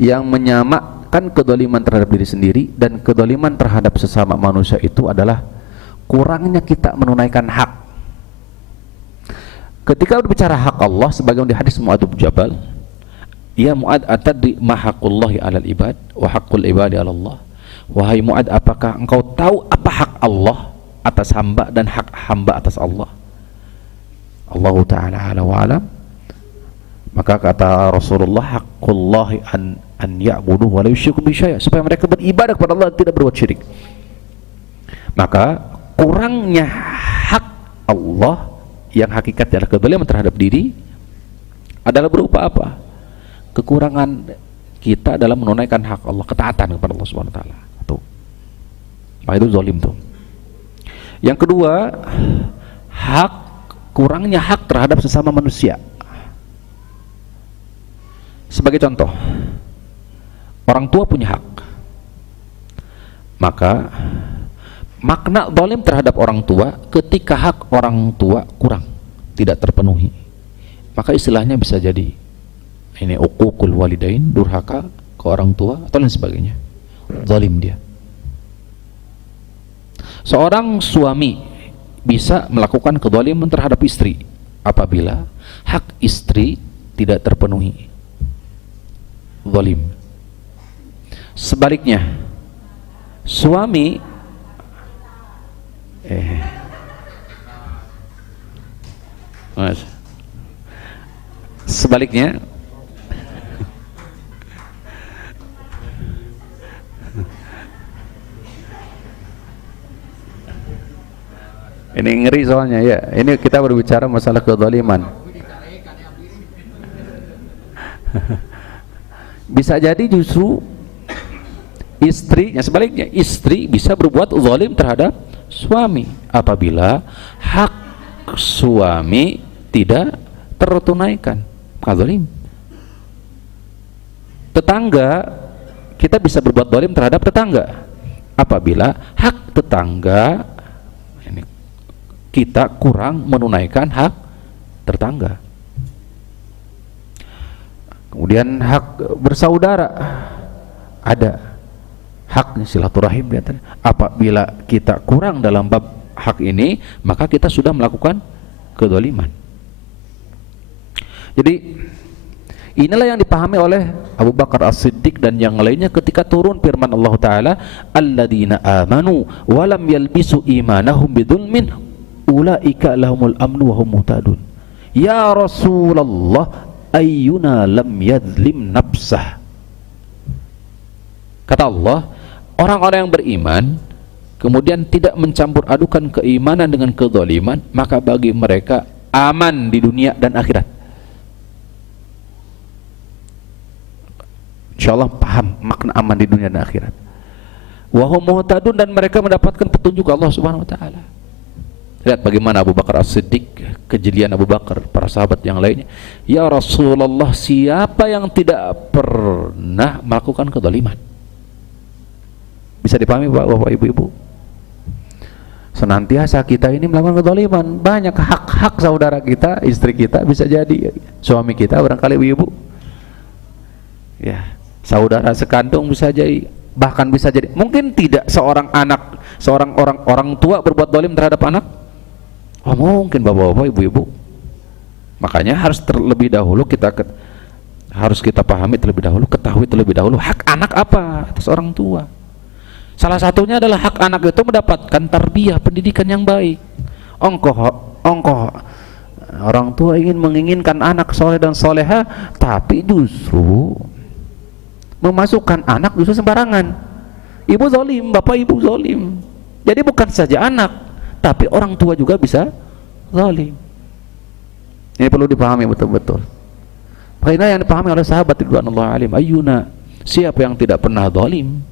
yang menyamakan kezaliman terhadap diri sendiri dan kezaliman terhadap sesama manusia itu adalah kurangnya kita menunaikan hak. Ketika berbicara hak Allah, sebagaimana di hadis Mu'adz bin Jabal, ya Mu'adz, atadri ma haqqullahi 'alal ibad wa haqqul ibadi 'ala Allah. Wahai Mu'adz, apakah engkau tahu apa hak Allah atas hamba dan hak hamba atas Allah? Allah Ta'ala ala wa alam. Maka kata Rasulullah, haqqullahi an ya'budu wa la yusyriku bi syai', supaya mereka beribadah kepada Allah dan tidak berbuat syirik. Maka kurangnya hak Allah yang hakikatnya adalah kezaliman terhadap diri adalah berupa apa? Kekurangan kita dalam menunaikan hak Allah, ketaatan kepada Allah Subhanahu wa taala. Tuh. Maka itu zalim tuh. Yang kedua, kurangnya hak terhadap sesama manusia. Sebagai contoh, orang tua punya hak. Maka makna zalim terhadap orang tua ketika hak orang tua kurang, tidak terpenuhi, maka istilahnya bisa jadi ini uququl walidain, durhaka ke orang tua atau lain sebagainya, zalim dia. Seorang suami bisa melakukan kezaliman terhadap istri apabila hak istri tidak terpenuhi, zalim. Sebaliknya, suami sebaliknya ini ngeri soalnya ya, ini kita berbicara masalah kezaliman. Bisa jadi justru istrinya, sebaliknya istri bisa berbuat zalim terhadap suami apabila hak suami tidak tertunaikan, maka zalim. Tetangga, kita bisa berbuat zalim terhadap tetangga apabila hak tetangga ini, kita kurang menunaikan hak tetangga. Kemudian hak bersaudara, ada hak silaturahim di antara. Apabila kita kurang dalam bab hak ini, maka kita sudah melakukan kezaliman. Jadi inilah yang dipahami oleh Abu Bakar As-Siddiq dan yang lainnya ketika turun firman Allah Ta'ala, alladzina amanu wa lam yalbisu imanahum bidzulmin ulaika lahumul amnu wa hum muhtadun. Ya Rasulullah, ayyuna lam yadzlim nafsah. Kata Allah, orang-orang yang beriman kemudian tidak mencampur adukan keimanan dengan kezaliman, maka bagi mereka aman di dunia dan akhirat. Insyaallah paham makna aman di dunia dan akhirat. Wa hum muhtadun, dan mereka mendapatkan petunjuk Allah Subhanahu wa taala. Lihat bagaimana Abu Bakar As-Siddiq, kejelian Abu Bakar, para sahabat yang lainnya. Ya Rasulullah, siapa yang tidak pernah melakukan kezaliman? Bisa dipahami Bapak Ibu-ibu? Senantiasa kita ini melakukan kezaliman. Banyak hak-hak saudara kita, istri kita, bisa jadi suami kita, barangkali ibu-ibu. Ya, saudara sekandung bisa jadi, bahkan bisa jadi mungkin tidak seorang anak, seorang orang tua berbuat zalim terhadap anak. Oh, mungkin bapak-bapak, ibu-ibu. Makanya harus terlebih dahulu harus kita pahami terlebih dahulu, ketahui terlebih dahulu hak anak apa atas orang tua. Salah satunya adalah hak anak itu mendapatkan tarbiyah, pendidikan yang baik. Ongkoh orang tua menginginkan anak soleh dan soleha, tapi justru memasukkan anak justru sembarangan. Ibu zalim, bapak ibu zalim. Jadi bukan saja anak, tapi orang tua juga bisa zalim. Ini perlu dipahami betul-betul. Makanya yang dipahami oleh sahabat ridwanullah alaihim, ayyuna, siapa yang tidak pernah zalim?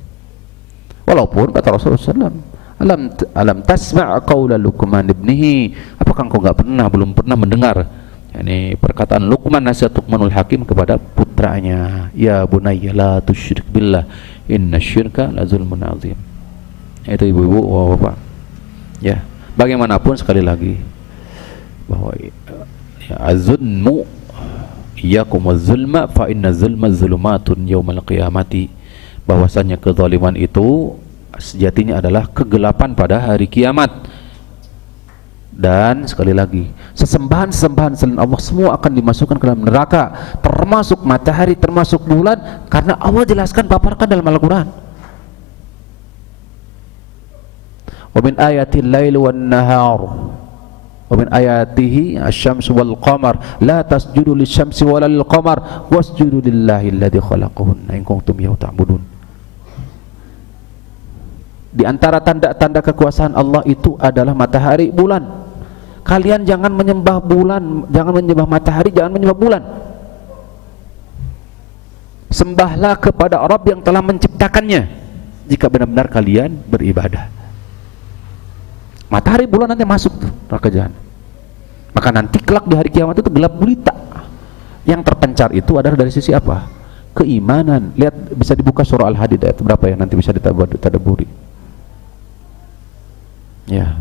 Walaupun kata Rasulullah SAW, alam tasma' qaula Luqman ibnihi, apakah engkau belum pernah mendengar ini perkataan Luqman, nasihat Luqmanul Hakim kepada putranya, ya bunayya la tusyrik billah innasyirka la zulmun azim. Itu ibu-ibu, bapak. Ya, bagaimanapun sekali lagi bahwa ya, az-zulmu iyyakum waz-zulma fa inna zulma zulumatun yaumal qiyamati, bahwasanya kezaliman itu sejatinya adalah kegelapan pada hari kiamat. Dan sekali lagi, sesembahan-sesembahan selain Allah semua akan dimasukkan ke dalam neraka, termasuk matahari, termasuk bulan, karena Allah jelaskan, paparkan dalam Al-Quran. Wa min ayatil lail wan nahar wa min ayatihi asy-syamsu wal qamar la tasjudu lisyamsi wala lil qamar wasjudu lillahi alladzi khalaqahunna in kuntum ta'budun. Di antara tanda-tanda kekuasaan Allah itu adalah matahari, bulan. Kalian jangan menyembah bulan, jangan menyembah matahari, jangan menyembah bulan. Sembahlah kepada Rabb yang telah menciptakannya jika benar-benar kalian beribadah. Matahari, bulan nanti masuk neraka jahanam. Maka nanti kelak di hari kiamat itu gelap gulita. Yang terpencar itu adalah dari sisi apa? Keimanan. Lihat, bisa dibuka surah Al-Hadid ayat berapa ya, nanti bisa ditadaburi. Ya.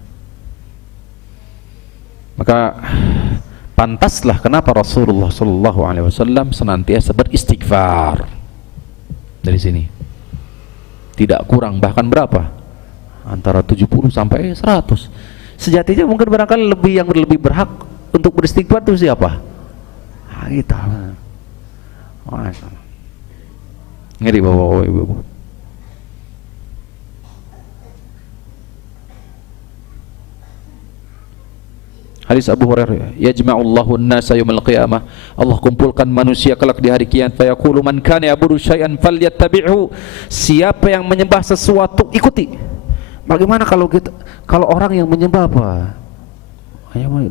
Maka pantaslah kenapa Rasulullah sallallahu alaihi wasallam senantiasa beristighfar. Dari sini tidak kurang, bahkan berapa? Antara 70 sampai 100. Sejatinya mungkin barangkali yang lebih berhak untuk beristighfar itu siapa? Kita. Ngeri bapak-bapak, ibu-ibu. Hadis Abu Hurairah, yajma'ullahu an-nasa yaumil qiyamah, Allah kumpulkan manusia kelak di hari kiamat, fa yaqulu man kana ya'budu syai'an falyattabi'hu, siapa yang menyembah sesuatu ikuti. Bagaimana kalau orang yang menyembah apa?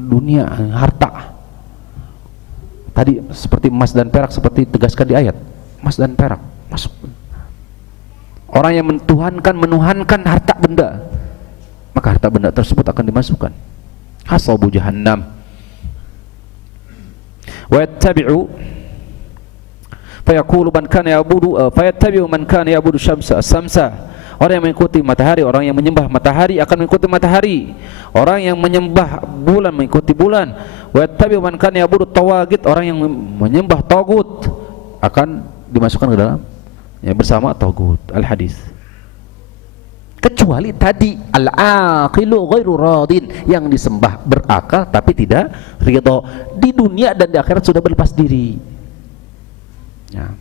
Dunia, harta. Tadi seperti emas dan perak, seperti tegaskan di ayat, emas dan perak masuk. Orang yang menuhankan harta benda, maka harta benda tersebut akan dimasukkan hasabu jahannam. Wa yattabi'u fayaqulu man kana ya'budu fayattabi'u man kana ya'budu syamsa. Orang yang mengikuti matahari, orang yang menyembah matahari akan mengikuti matahari. Orang yang menyembah bulan mengikuti bulan. Wa yattabi'u man kana ya'budu tawagit, orang yang menyembah tagut akan dimasukkan ke dalam bersama tagut. Al-hadis. Kecuali tadi al-aqilu ghairu radin, yang disembah berakal tapi tidak ridha, di dunia dan di akhirat sudah berlepas diri. Ya.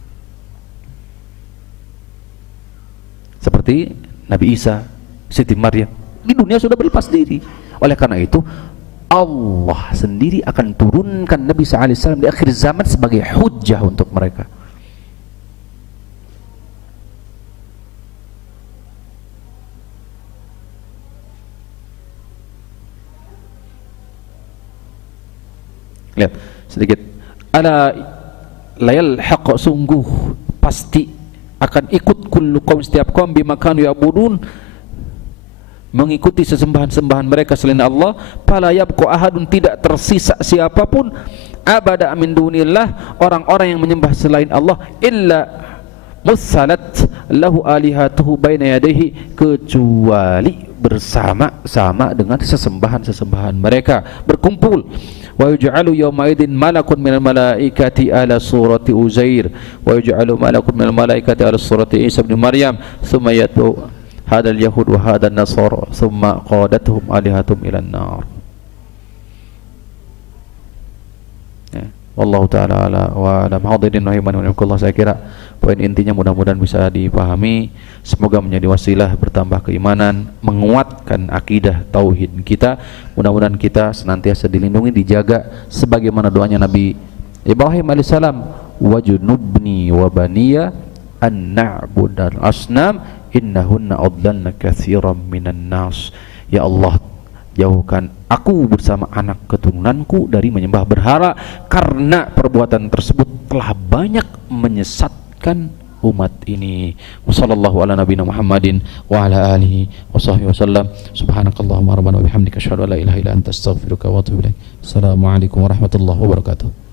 Seperti Nabi Isa, Siti Maryam, di dunia sudah berlepas diri. Oleh karena itu Allah sendiri akan turunkan Nabi SAW di akhir zaman sebagai hujjah untuk mereka. Lihat sedikit. Ala layal haq, sungguh pasti akan ikut kullu qaum, setiap kaum, bima kanu ya'budun, mengikuti sesembahan-sembahan mereka selain Allah. Fala yabqa ahadun, tidak tersisa siapapun, abada min dunillah, orang-orang yang menyembah selain Allah, illa mussalat lahu alihatuhu baina yadayhi, kecuali bersama-sama dengan sesembahan-sesembahan mereka berkumpul. Wa yuj'alu yawma idzin malakun minal malaikati ala surati Uzair, wa yuj'alu malakun minal malaikati ala surati Isa bin Maryam, thumma yatu hadal yahud wa hadal nasara, thumma qadatuhum alihatum ilan nar. Wallahu ta'ala ala wa alam. Hadirin rahiman wa rahimakumullah, saya kira poin intinya mudah-mudahan bisa dipahami, semoga menjadi wasilah bertambah keimanan, menguatkan akidah tauhid kita. Mudah-mudahan kita senantiasa dilindungi, dijaga sebagaimana doanya Nabi Ibrahim alaihissalam, wajnubni wa baniya an na'budal asnam innahunna adlalna katsiran minan nas. Ya Allah, jauhkan aku bersama anak keturunanku dari menyembah berhala, karena perbuatan tersebut telah banyak menyesatkan umat ini. Wassallallahu ala nabiyina Muhammadin wa ala alihi wa sahbihi wasallam. Subhanakallahumma rabbana wa bihamdika asyhadu an la ilaha illa anta astaghfiruka wa atubu ilaik. Assalamualaikum warahmatullahi wabarakatuh.